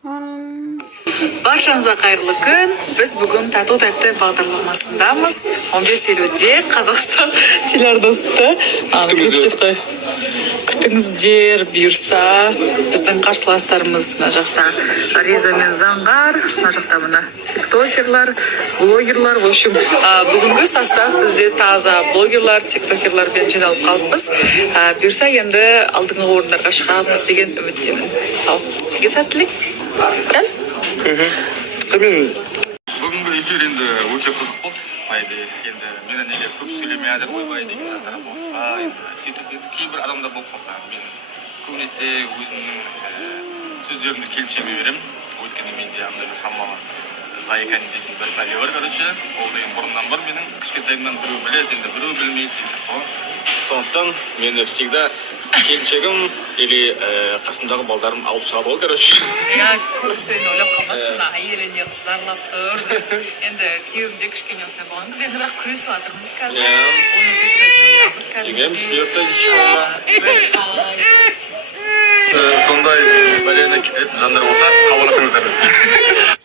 Баршаңызға қайырлы күн. Біз бүгін тату тәтті бағдарламасындамыз. 15:50-де Қазақстан телеарнасында күтіңіздер, бұйырса. Біздің қарсыластарымыз мына жақта Риза мен Заңғар, мына жақта мына тиктокерлар, блогерлар. В общем, бүгінгі состав бізде таза блогерлар, тиктокерлармен жиналып қалыппыз. Бұйырса енді алдыңғы орындарға шығамыз деген үміттемін. Сау. Сізге сәттілік. Бүгінгі эфир енді өте қызық болды. Енді мені неге көп сөйлемей әдір ойбай деген заттар болса, сөйтіп кейбір адамдар болып қалса, мен көбінесе өзімнің сөздерімді келіншеме беремін. Өйткені менде андай бір шамалы заикань дейтін бір бәле бар, короче. Ол деген бұрыннан бар менің. Кішкентайымнан біреу біледі, енді біреу білмейді деген сияқты ғой. Сондықтан мені всегда келіншегім или қасымдағы балдарым алып шығады ғой, короче. Я көбісі енді ойлап қалмасын, әйеліне зарлап тұр. Енді күйеуімде кішкене осындай болған. Біз енді бірақ күресіп жатырмыз қазір. Оны біз Жеңеміз бұйыртса иншалла. Сондай бәлені кететін жандар болса, хабарласыңыздар.